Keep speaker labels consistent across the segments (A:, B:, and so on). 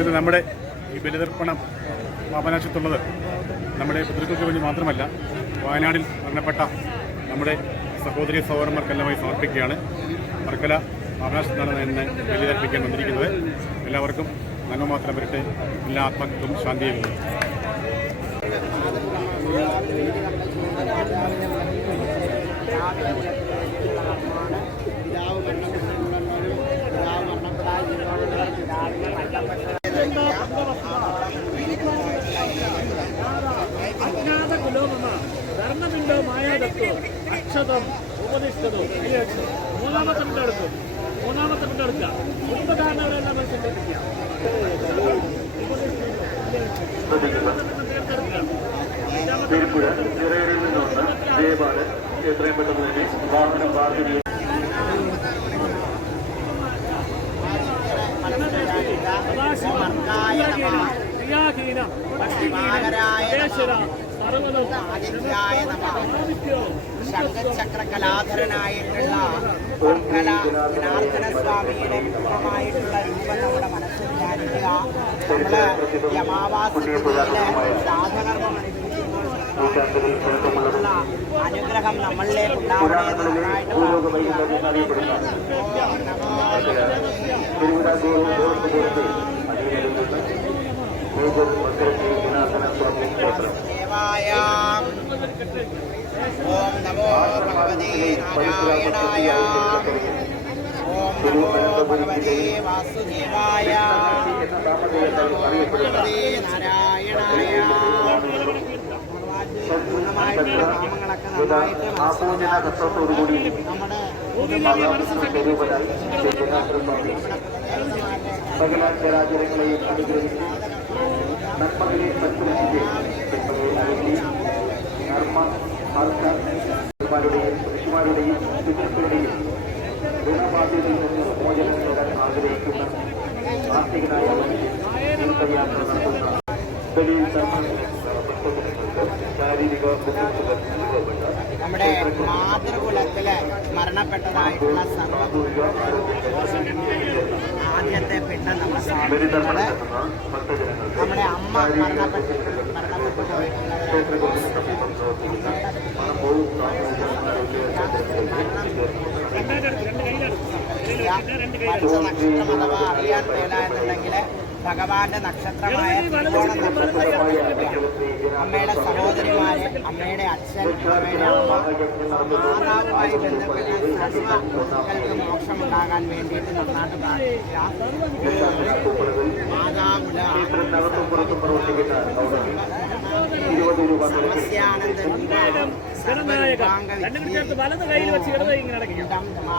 A: ഇത് നമ്മുടെ ഈ ബലിതർപ്പണം പാപനാശത്തുള്ളത്. നമ്മുടെ പിതൃക്കൾക്ക് വേണ്ടി മാത്രമല്ല വയനാടിൽ മരണപ്പെട്ട നമ്മുടെ സഹോദരി സഹോദരന്മാർക്കെല്ലാമായി സമർപ്പിക്കുകയാണ്. വർക്കല പാപനാശത്താണ് എന്നെ ബലിതർപ്പിക്കാൻ വന്നിരിക്കുന്നത്. എല്ലാവർക്കും നന്മ മാത്രം വരട്ടെ. എല്ലാ ആത്മത്വം ശാന്തിയും
B: പിതാവ് മരണപ്പെട്ടിട്ടുള്ളവരും പിതാവ് മരണപ്പെടാതിരുന്നവരും പിതാവിനെ
C: അജ്ഞാത മായാദത്തോ അക്ഷതം ഉപനിഷ്ഠതോ മൂന്നാമത്തെ എടുക്കും മൂന്നാമത്തെ മിണ്ട് എടുക്കുക മുപ്പതാണവരെല്ലാം മനസ്സിലാക്കുക
D: തിരുപ്പുഴ ചിറയരിൽ നിന്നുണ്ട് ജയപാലൻ എത്രയും പെട്ടെന്ന് തന്നെ വാഹനം പാർട്ടി
C: ക്രിയാഹീനം ഭക്തിഹീനം
B: ആദിത്യായ നമ. ശങ്കചക്രകലാധരനായിട്ടുള്ള വർക്കല ജനാർദ്ദന സ്വാമിയുടെ പൂർണമായിട്ടുള്ള രൂപം നമ്മുടെ മനസ്സിൽ ധ്യാനിക്കുക നമ്മൾ യമാവാസിയിലെ സാധകർമ്മം അനുഭവിക്കുമ്പോൾ അനുഗ്രഹം നമ്മളിലേക്ക് ഉണ്ടാവണേ ഓം നമോ ഭഗവതേ നാരായണായ ഓം നമോ ഭഗവതേ വാസുദേവായ ഓം നമോ ഭഗവതേ നാരായണായ പൂർണമായിട്ട് നാമങ്ങളൊക്കെ നന്നായിട്ട്
D: കർത്തത്തോടുകൂടി
B: നമ്മുടെ
D: സകല ചരാചരങ്ങളെയും അനുഗ്രഹിച്ചു നന്മകളെ പരിശ്രമിച്ചിട്ട് നർമ്മ മാർക്കാരുടെയും ഋഷിമാരുടെയും പിതൃക്കളുടെയും ഋണബാധ്യതയിൽ നിന്ന് മോചനം നേടാൻ ആഗ്രഹിക്കുന്ന ആർത്തികനായ തീർത്ഥയാത്ര നടത്തുന്ന ബലിയിൽ ശാരീരിക ബുദ്ധിമുട്ടുകൾ
B: നമ്മുടെ മാതൃകുലത്തിൽ മരണപ്പെട്ടതായിട്ടുള്ള സർവ ആദ്യത്തെ പെട്ട നമ്മൾ అమ్మ మరణపడి మరణపడి പഠിച്ച നക്ഷത്രം അഥവാ അറിയാൻ മേല എന്നുണ്ടെങ്കിൽ ഭഗവാന്റെ നക്ഷത്രമായ ത്രികോണ നക്ഷത്രം അമ്മയുടെ സഹോദരിമാരെ അമ്മയുടെ അച്ഛൻ അമ്മയുടെ അമ്മ മാതാവുമായി ബന്ധപ്പെട്ട സർവങ്ങൾക്ക് മോക്ഷമുണ്ടാകാൻ വേണ്ടിയിട്ട് നന്നായിട്ട് പ്രാർത്ഥിക്കുക. മാതാവുല
D: ഇരുപത്
C: വലത് കയ്യിൽ വെച്ച് ഇടത് ഇങ്ങനെ അടയ്ക്കുക
B: അമ്മ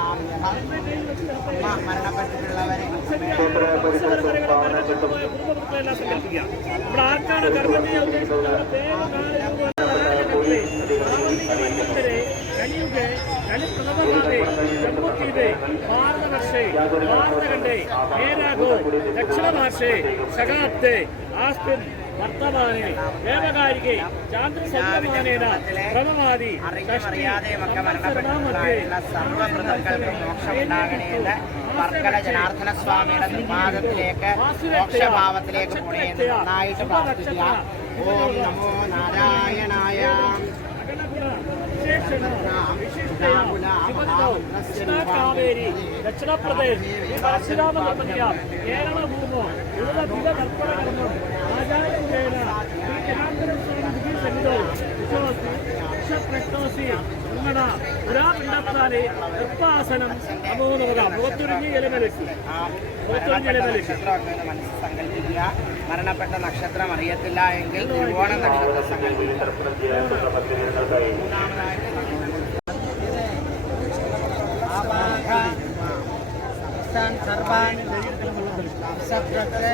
B: മരണപ്പെട്ടിട്ടുള്ളവരെ
D: ക്ഷേത്ര പരിസരത്തും പാവനഘട്ടം
C: കുടുംബങ്ങളെല്ലാം സങ്കല്പിക്കുക നമ്മുടെ ആർക്കാണ് കർമ്മത്തെ ഉദ്ദേശിക്കുന്നത് അവരുടെ പേര് കലിയുഗേ കലിപ്രഥമകാലേ ജന്മതീപേ ഭാരതവർഷേ വർത്തമാനെ ദേവകാരികെ ചാന്ദ്രസംഗമാനേന ക്രമമാതി
B: അറിഞ്ഞും അറിയാതെയും ഒക്കെ മരണപ്പെട്ടിട്ടുള്ള സർവമൃതങ്ങൾക്കും മോക്ഷമുണ്ടാകണേന്ന് വർക്കല ജനാർദ്ദന സ്വാമിയുടെ നിർമ്മാണത്തിലേക്ക് മോക്ഷഭാവത്തിലേക്ക് പോണേന്ന് നന്നായിട്ട് പ്രാർത്ഥിക്കുക. ഓം നമോ നാരായണായ.
C: കാവേരി ദക്ഷിണപ്രദേശ് പരശുരാമ കേരള ഭൂമോ ഇവിടെ വിധ കൽപ്പനകർമ്മം ആചാര്യമുഖേന ശ്രീ ജനാർദ്ദന സ്വാമി വിധി സന്നിധോ വിശ്വസ്തി വിഷപ്രക്തോസി ഉമ്മട പുരാപിണ്ടത്താലെ ഗർഭാസനം നമോ നമക മുഖത്തുരുങ്ങി എലമലക്കി മുഖത്തുരുങ്ങി
B: ഒന്ന് മനസ്സിൽ സങ്കല്പിക്കുക മരണപ്പെട്ട നക്ഷത്രം അറിയത്തില്ല എങ്കിൽ തിരുവോണ നക്ഷത്രം സങ്കല്പിക്കുക സർവാൻ സപ്രത്തെ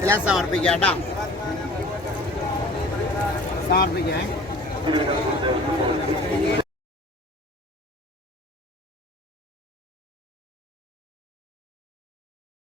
B: എല്ലാം സമർപ്പിക്കാം കേട്ടോ സമർപ്പിക്കേ.